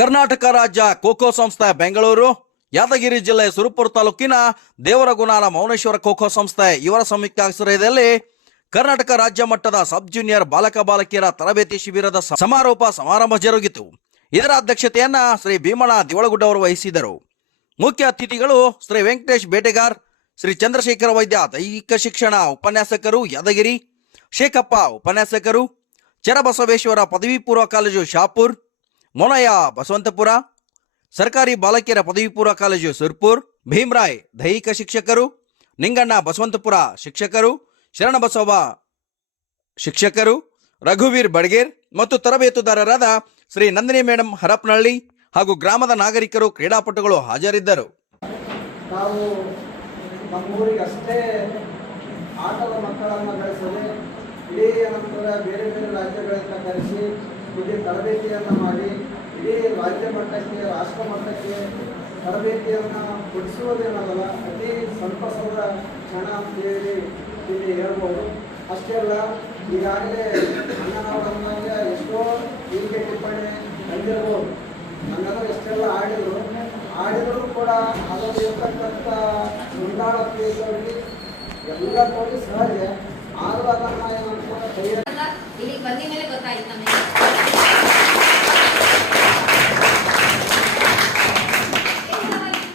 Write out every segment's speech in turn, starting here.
ಕರ್ನಾಟಕ ರಾಜ್ಯ ಖೋಖೋ ಸಂಸ್ಥೆ ಬೆಂಗಳೂರು, ಯಾದಗಿರಿ ಜಿಲ್ಲೆ ಸುರಪುರ ತಾಲೂಕಿನ ದೇವರಗುನಾಲ ಮೌನೇಶ್ವರ ಖೋಖೋ ಸಂಸ್ಥೆ ಇವರ ಸಂಯುಕ್ತ ಆಶ್ರಯದಲ್ಲಿ ಕರ್ನಾಟಕ ರಾಜ್ಯ ಮಟ್ಟದ ಸಬ್ ಜೂನಿಯರ್ ಬಾಲಕ ಬಾಲಕಿಯರ ತರಬೇತಿ ಶಿಬಿರದ ಸಮಾರೋಪ ಸಮಾರಂಭ ಜರುಗಿತು. ಇದರ ಅಧ್ಯಕ್ಷತೆಯನ್ನ ಶ್ರೀ ಭೀಮಣ್ಣ ದಿವಳಗುಡ್ಡ ಅವರು ವಹಿಸಿದರು. ಮುಖ್ಯ ಅತಿಥಿಗಳು ಶ್ರೀ ವೆಂಕಟೇಶ್ ಬೇಟೆಗಾರ್, ಶ್ರೀ ಚಂದ್ರಶೇಖರ ವೈದ್ಯ ದೈಹಿಕ ಶಿಕ್ಷಣ ಉಪನ್ಯಾಸಕರು ಯಾದಗಿರಿ, ಶೇಖಪ್ಪ ಉಪನ್ಯಾಸಕರು, ಚರಬಸವೇಶ್ವರ ಪದವಿ ಪೂರ್ವ ಕಾಲೇಜು ಶಾಪುರ್, ಮೊನಯ್ಯ ಬಸವಂತಪುರ, ಸರ್ಕಾರಿ ಬಾಲಕಿಯರ ಪದವಿ ಪೂರ್ವ ಕಾಲೇಜು ಸುರ್ಪುರ್, ಭೀಮರಾಯ್ ದೈಹಿಕ ಶಿಕ್ಷಕರು, ನಿಂಗಣ್ಣ ಬಸವಂತಪುರ ಶಿಕ್ಷಕರು, ಶರಣಬಸವ ಶಿಕ್ಷಕರು, ರಘುವೀರ್ ಬಡ್ಗೇರ್ ಮತ್ತು ತರಬೇತುದಾರರಾದ ಶ್ರೀ ನಂದಿನಿ ಮೇಡಂ ಹರಪನಹಳ್ಳಿ ಹಾಗೂ ಗ್ರಾಮದ ನಾಗರಿಕರು, ಕ್ರೀಡಾಪಟುಗಳು ಹಾಜರಿದ್ದರು. ನಾವು ನಮ್ಮೂರಿಗಷ್ಟೇ ಆಟದ ಮಕ್ಕಳನ್ನು ಬೆಳೆಸದೆ ಇಡೀ ನಂತರ ಬೇರೆ ಬೇರೆ ರಾಜ್ಯಗಳಿಂದ ಕರೆಸಿ ಇಲ್ಲಿ ತರಬೇತಿಯನ್ನು ಮಾಡಿ ಇಡೀ ರಾಜ್ಯ ಮಟ್ಟಕ್ಕೆ, ರಾಷ್ಟ್ರ ಮಟ್ಟಕ್ಕೆ ತರಬೇತಿಯನ್ನು ಕೊಡಿಸುವುದೇನಲ್ಲ ಅತಿ ಸಂತಸದ ಕ್ಷಣ ಅಂತೇಳಿ ಇಲ್ಲಿ ಹೇಳ್ಬೋದು. ಅಷ್ಟೇ ಅಲ್ಲ, ಈಗಾಗಲೇ ಅಣ್ಣನವರನ್ನಾಗ ಎಷ್ಟೋ ಹೀಗೆ ಟಿಪ್ಪಣಿ ಬಂದಿರ್ಬೋದು. ನನ್ನೆಲ್ಲರೂ ಎಷ್ಟೆಲ್ಲ ಆಡಿದರೂ ಕೂಡ ಅದರಲ್ಲಿ ಇರ್ತಕ್ಕಂಥ ಮುಂದಾಳತ್ವದಲ್ಲಿ ಎಲ್ಲ ನೋಡಿ ಸಹಜ. ಆದರೂ ಅದನ್ನು ಏನಂತ ಇಲ್ಲಿ ಬಂದ ಮೇಲೆ ಗೊತ್ತಾಯ್ತು ನಮಗೆ.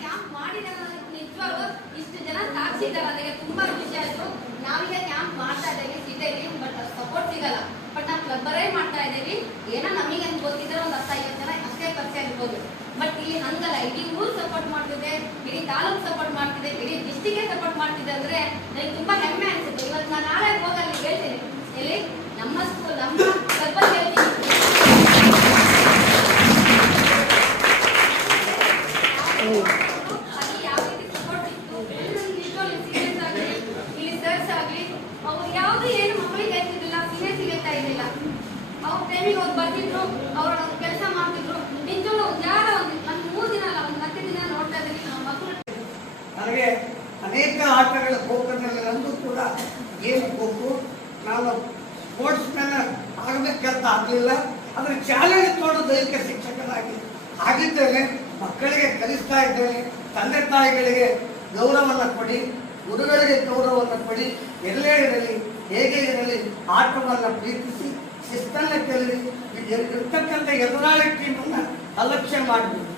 ಕ್ಯಾಂಪ್ ಮಾಡಿದ ನಿಜವಾಗ್ಲೂ ಇಷ್ಟು ಜನ ಸಾಕ್ಷಿ ಇದ್ದಾರೆ. ನನಗೆ ತುಂಬಾ ಖುಷಿ ಆಯ್ತು. ನಾವೀಗ ಕ್ಯಾಂಪ್ ಮಾಡ್ತಾ ಇದ್ದೇವೆ ಸಿಟಿಯಲ್ಲಿ, ಬಟ್ ಸಪೋರ್ಟ್ ಸಿಗಲ್ಲ. ಬಟ್ ನಾವು ಕ್ಲಬ್ಬರೇ ಮಾಡ್ತಾ ಇದ್ದೀವಿ. ಏನೋ ನಮಗೆ ಗೊತ್ತಿದ್ರೆ ಒಂದು 10-50 ಜನ ಅಷ್ಟೇ ಪರಿಚಯ ಇರ್ಬೋದು. ಬಟ್ ಇಲ್ಲಿ ಹಂಗಲ್ಲ, ಇಡೀ ಊರು ಸಪೋರ್ಟ್ ಮಾಡ್ತಿದೆ, ಇಡೀ ತಾಲೂಕು ಸಪೋರ್ಟ್ ಮಾಡ್ತಿದೆ, ಇಡೀ ಡಿಸ್ಟಿಕ್ಗೆ ಸಪೋರ್ಟ್ ಮಾಡ್ತಿದೆ ಅಂದ್ರೆ ನನಗೆ ತುಂಬಾ ಹೆಮ್ಮೆ ಅನ್ಸುತ್ತೆ. ಇವತ್ತು ನಾನು ನಾಳೆ ಹೋಗಲ್ಲಿ ಹೇಳ್ತೀನಿ, ಇಲ್ಲಿ ನಮ್ಮ ಸ್ಕೂಲ್ ನಮ್ಮ ಕ್ಲಬ್ಬಲ್ಲಿ ಹೇಳ್ತೀನಿ. ಅಲ್ಲಿ ಯಾವ ರೀತಿ ಸಪೋರ್ಟ್ ಇತ್ತು, ನಿಜವಾಗ್ಲೂ ಸೀನಿಯರ್ಸ್ ಆಗಲಿ, ಇಲ್ಲಿ ಸರ್ಸ್ ಆಗಲಿ, ಅವ್ರು ಯಾವುದು ಏನು ಮಕ್ಕಳಿಗೆ ಹೇಳ್ತಿರ್ಲಿಲ್ಲ, ಸೀನಿಯರ್ಸಿಗೆ ಹೇಳ್ತಾ ಇರಲಿಲ್ಲ. ಅವ್ರ ಟೈಮಿಗೆ ಅವ್ರು ಬರ್ತಿದ್ರು, ಅವ್ರ ಕೆಲಸ ಮಾಡ್ತಿದ್ರು. ನಿಜವಾಗ್ಲೂ ಯಾರ ಒಂದು ನಾನು 3 ದಿನ ಅಲ್ಲ, ಒಂದು 10 ದಿನ ನೋಡ್ತಾ ಇದ್ದೀನಿ ನಮ್ಮ ಮಕ್ಕಳು. ನನಗೆ ಅನೇಕ ಆಟಗಳ ಖೋಖೋದಲ್ಲಿ ನಂದು ಕೂಡ ಏನು ಖೋಖೋ, ನಾನು ಸ್ಪೋರ್ಟ್ಸ್ ಮ್ಯಾನ್ ಆಗಬೇಕಂತ ಆಗಲಿಲ್ಲ. ಅದರ ಚಾಲೆಂಜ್ ತೊಗೊಂಡು ದೈಹಿಕ ಶಿಕ್ಷಕರಾಗಿ ಆಗಿದ್ದೇನೆ. ಮಕ್ಕಳಿಗೆ ಕಲಿಸ್ತಾ ಇದ್ದೇನೆ. ತಂದೆ ತಾಯಿಗಳಿಗೆ ಗೌರವವನ್ನು ಕೊಡಿ, ಗುರುಗಳಿಗೆ ಗೌರವವನ್ನು ಕೊಡಿ. ಎಲ್ಲೇ ಇರಲಿ, ಹೇಗೆ ಇರಲಿ, ಆಟವನ್ನು ಪ್ರೀತಿಸಿ ಶಿಸ್ತನ್ನು ಕಲಿ. ಇರ್ತಕ್ಕಂಥ ಎದುರಾಳಿ ಟೀಮನ್ನು ಅಲಕ್ಷ್ಯ ಮಾಡಬೇಕು.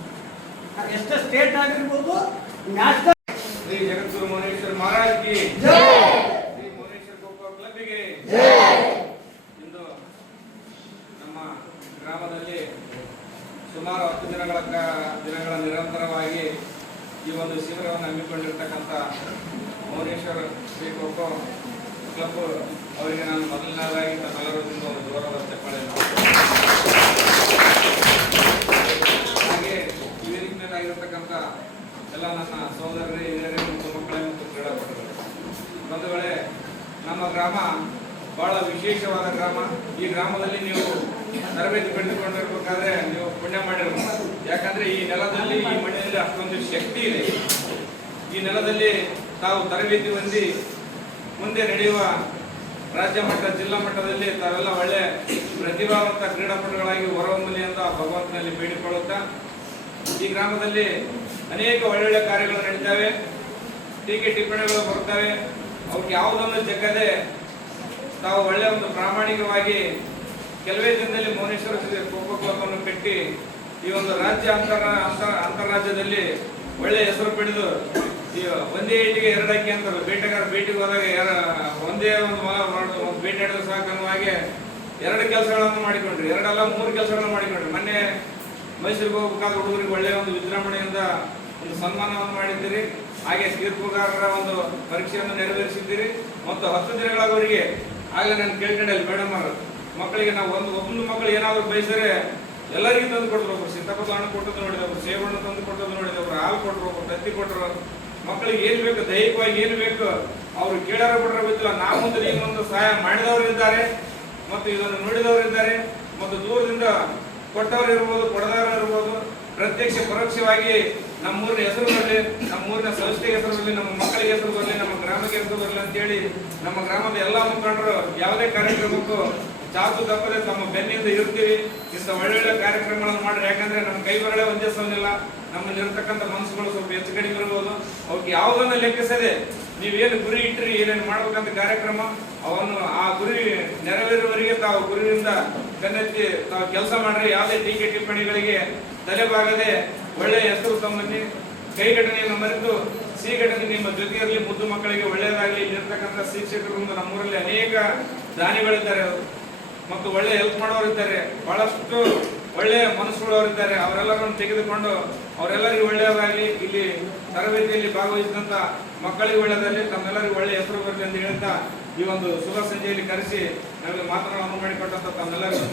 ಎಷ್ಟು ಸ್ಟೇಟ್ ಆಗಿರ್ಬೋದು, ನ್ಯಾಷನಲ್. ಶ್ರೀ ಜಗದ್ಗುರು ಮೌನೇಶ್ವರ ಮಹಾರಾಜ್ ಕಿ ಜೈ. ಶ್ರೀ ಮೌನೇಶ್ವರ ಖೋಖೋ ಕ್ಲಬ್ಗೆ ಜೈ. ಇಂದು ನಮ್ಮ ಗ್ರಾಮದಲ್ಲಿ ಸುಮಾರು 10 ದಿನಗಳ ನಿರಂತರವಾಗಿ ಈ ಒಂದು ಶಿಬಿರವನ್ನು ಹಮ್ಮಿಕೊಂಡಿರ್ತಕ್ಕಂಥ ಮೌನೇಶ್ವರ ಶ್ರೀ ಖೋಖೋ ಕ್ಲಬ್ ಅವರಿಗೆ ನಾನು ಮೊದಲನೇದಾಗಿ ತಮ್ಮೆಲ್ಲರಿಂದ ಒಂದು ಗೌರವದ ಚಪ್ಪಾಳೆಯನ್ನು ಹಾಗೆ ಈ ವೇದಿಕೆ ಆಗಿರತಕ್ಕಂಥ ಎಲ್ಲ ನನ್ನ ಸಹೋದರರೇ, ಹಿರಿಯರೇ ಮತ್ತು ಮಕ್ಕಳೇ ಮತ್ತು ಕ್ರೀಡಾಪಟುಗಳು, ಒಂದು ವೇಳೆ ನಮ್ಮ ಗ್ರಾಮ ಬಹಳ ವಿಶೇಷವಾದ ಗ್ರಾಮ. ಈ ಗ್ರಾಮದಲ್ಲಿ ನೀವು ತರಬೇತಿ ಪಡೆದುಕೊಂಡಿರ್ಬೇಕಾದ್ರೆ ನೀವು ಪುಣ್ಯ ಮಾಡಿರ್ಬೇಕು. ಯಾಕಂದ್ರೆ ಈ ನೆಲದಲ್ಲಿ, ಈ ಮಣ್ಣಿನಲ್ಲಿ ಅಷ್ಟೊಂದು ಶಕ್ತಿ ಇದೆ. ಈ ನೆಲದಲ್ಲಿ ತಾವು ತರಬೇತಿ ಹೊಂದಿ ಮುಂದೆ ನಡೆಯುವ ರಾಜ್ಯ ಮಟ್ಟ, ಜಿಲ್ಲಾ ಮಟ್ಟದಲ್ಲಿ ತಾವೆಲ್ಲ ಒಳ್ಳೆ ಪ್ರತಿಭಾವಂತ ಕ್ರೀಡಾಪಟುಗಳಾಗಿ ಹೊರಹೊಮ್ಮಲಿ ಅಂತ ಭಗವಂತನಲ್ಲಿ ಬೇಡಿಕೊಳ್ಳುತ್ತಾ, ಈ ಗ್ರಾಮದಲ್ಲಿ ಅನೇಕ ಒಳ್ಳೊಳ್ಳೆ ಕಾರ್ಯಗಳು ನಡೀತವೆ, ಟೀಕೆ ಟಿಪ್ಪಣಿಗಳು ಬರ್ತವೆ. ಅವ್ರಿಗೆ ಯಾವುದನ್ನು ಜಗ್ಗದೆ ತಾವು ಒಳ್ಳೆಯ ಒಂದು ಪ್ರಾಮಾಣಿಕವಾಗಿ ಕೆಲವೇ ದಿನದಲ್ಲಿ ಮೌನೇಶ್ವರ ಖೋಖೋ ಕ್ಲಬ್ ಅನ್ನು ಕಟ್ಟಿ ಈ ಒಂದು ರಾಜ್ಯ ಅಂತಾರಾಜ್ಯದಲ್ಲಿ ಒಳ್ಳೆಯ ಹೆಸರು ಪಡೆದು, ಈ ಒಂದೇ ಏಟಿಗೆ 2 ಅಕ್ಕಿ ಅಂತಾರೆ. ಬೇಟೆಗಾರ ಬೇಟೆಗೆ ಹೋದಾಗ ಒಂದೇ ಒಂದು ಬೇಟೆ ಹಿಡಿದು ಸಾಕನ್ನುವಾಗೆ 2 ಕೆಲಸಗಳನ್ನು ಮಾಡಿಕೊಂಡ್ರಿ, 2 ಅಲ್ಲ 3 ಕೆಲಸಗಳನ್ನು ಮಾಡಿಕೊಂಡ್ರಿ. ಮೊನ್ನೆ ಮೈಸೂರಿಗೆ ಹೋಗಬೇಕಾದ ಹುಡುಗರಿಗೆ ಒಳ್ಳೆಯ ಒಂದು ವಿಜೃಂಭಣೆಯಿಂದ ಒಂದು ಸನ್ಮಾನವನ್ನು ಮಾಡಿದ್ದೀರಿ. ಹಾಗೆ ತೀರ್ಪುಗಾರರ ಒಂದು ಪರೀಕ್ಷೆಯನ್ನು ನೆರವೇರಿಸಿದ್ದೀರಿ. ಮತ್ತು 10 ದಿನಗಳವರೆಗೆ ಆಗಲೇ ನಾನು ಕೇಳ್ಕೊಂಡೆ ಮೇಡಮ್ ಅವರು, ಮಕ್ಕಳಿಗೆ ನಾವು ಒಂದು ಮಕ್ಕಳು ಏನಾದರೂ ಬಯಸಿದ್ರೆ ಎಲ್ಲರಿಗೂ ತಂದು ಕೊಟ್ಟರು. ಒಬ್ರು ಸೀತಾಫಲ ಹಣ್ಣು ಕೊಟ್ಟದ್ದು ನೋಡಿದೆ, ಒಬ್ರು ಸೇಬಣ್ಣು ತಂದು ಕೊಟ್ಟದ್ದು ನೋಡಿದೆ, ಒಬ್ರು ಹಾಲು ಕೊಟ್ಟರು, ಒಬ್ರು ತತ್ತಿ ಕೊಟ್ಟರು. ಮಕ್ಕಳಿಗೆ ಏನು ಬೇಕು, ದೈಹಿಕವಾಗಿ ಏನು ಬೇಕು ಅವರು ಕೇಳಾರ ಬಿಟ್ಟರೆ ಗೊತ್ತಿಲ್ಲ. ನಾವೊಂದು ನೀವೊಂದು ಸಹಾಯ ಮಾಡಿದವರು ಇದ್ದಾರೆ ಮತ್ತು ಇದನ್ನು ನೋಡಿದವರು ಇದ್ದಾರೆ, ಮತ್ತು ದೂರದಿಂದ ಕೊಟ್ಟವರು ಇರ್ಬೋದು, ಕೊಡದವರು ಇರ್ಬೋದು. ಪ್ರತ್ಯಕ್ಷ ಪರೋಕ್ಷವಾಗಿ ನಮ್ಮೂರಿನ ಹೆಸರು ಬರಲಿ, ನಮ್ಮೂರಿನ ಸಂಸ್ಥೆಗೆ ಹೆಸರು ಬರಲಿ, ನಮ್ಮ ಮಕ್ಕಳಿಗೆ ಹೆಸರು ಬರಲಿ, ನಮ್ಮ ಗ್ರಾಮಕ್ಕೆ ಹೆಸರು ಬರಲಿ ಅಂತೇಳಿ ನಮ್ಮ ಗ್ರಾಮದ ಎಲ್ಲ ಮುಖಂಡರು ಯಾವುದೇ ಕಾರ್ಯಕ್ರಮಕ್ಕೂ ಚಾಚು ತಪ್ಪದೆ ತಮ್ಮ ಬೆನ್ನಿಂದ ಇರ್ತೀವಿ. ಇಂಥ ಒಳ್ಳೊಳ್ಳೆ ಕಾರ್ಯಕ್ರಮಗಳನ್ನು ಮಾಡ್ರಿ. ಯಾಕಂದ್ರೆ ನಮ್ಮ ಕೈ ಬರಳೆ ಒಂದೇ ಸವನಿಲ್ಲ. ನಮ್ಮಲ್ಲಿ ಇರತಕ್ಕಂಥ ಮನಸ್ಸುಗಳು ಸ್ವಲ್ಪ ಹೆಚ್ಚು ಕಡಿಮೆ ಇರ್ಬೋದು. ಅವಕ್ಕೆ ಯಾವುದನ್ನ ಲೆಕ್ಕಿಸದೆ ನೀವೇನು ಗುರಿ ಇಟ್ಟರಿ, ಏನೇನು ಮಾಡ್ಬೇಕಂತ ಕಾರ್ಯಕ್ರಮ ಅವನ್ನು ಆ ಗುರಿ ನೆರವೇರುವವರೆಗೆ ತಾವು ಗುರಿಯಿಂದ ಕಣ್ಣೆತ್ತಿ ತಾವು ಕೆಲಸ ಮಾಡ್ರಿ. ಯಾವುದೇ ಟೀಕೆ ಟಿಪ್ಪಣಿಗಳಿಗೆ ತಲೆಬಾಗದೆ ಒಳ್ಳೆಯ ಹೆಸರು ತಮ್ಮನ್ನಿ ಕೈ ಘಟನೆಯನ್ನು ಮರೆತು ಸಿ ಘಟನೆ ನಿಮ್ಮ ಜೊತೆಯಲ್ಲಿ ಮುದ್ದು ಮಕ್ಕಳಿಗೆ ಒಳ್ಳೆಯದಾಗಲಿ. ಇಲ್ಲಿರ್ತಕ್ಕಂಥ ಶಿಕ್ಷಕರು ನಮ್ಮೂರಲ್ಲಿ ಅನೇಕ ದಾನಿಗಳಿದ್ದಾರೆ ಮತ್ತು ಒಳ್ಳೆ ಹೆಲ್ಪ್ ಮಾಡೋರಿದ್ದಾರೆ. ಬಹಳಷ್ಟು ಒಳ್ಳೆಯ ಮನಸ್ಸುಗಳವರಿದ್ದಾರೆ. ಅವರೆಲ್ಲರನ್ನು ತೆಗೆದುಕೊಂಡು ಅವರೆಲ್ಲರಿಗೂ ಒಳ್ಳೆಯದಾಗಲಿ. ಇಲ್ಲಿ ತರಬೇತಿಯಲ್ಲಿ ಭಾಗವಹಿಸಿದಂಥ ಮಕ್ಕಳಿಗೆ ಒಳ್ಳೆಯದಾಗಲಿ, ತಮ್ಮೆಲ್ಲರಿಗೂ ಒಳ್ಳೆಯ ಹೆಸರು ಬರಲಿ ಅಂತ ಹೇಳ್ತಾ ಈ ಒಂದು ಶುಭ ಸಂಜೆಯಲ್ಲಿ ಕರೆಸಿ ನಮಗೆ ಮಾತನಾಡಲು ಮಾಡಿಕೊಟ್ಟಂತ ತಮ್ಮೆಲ್ಲರಿಗೂ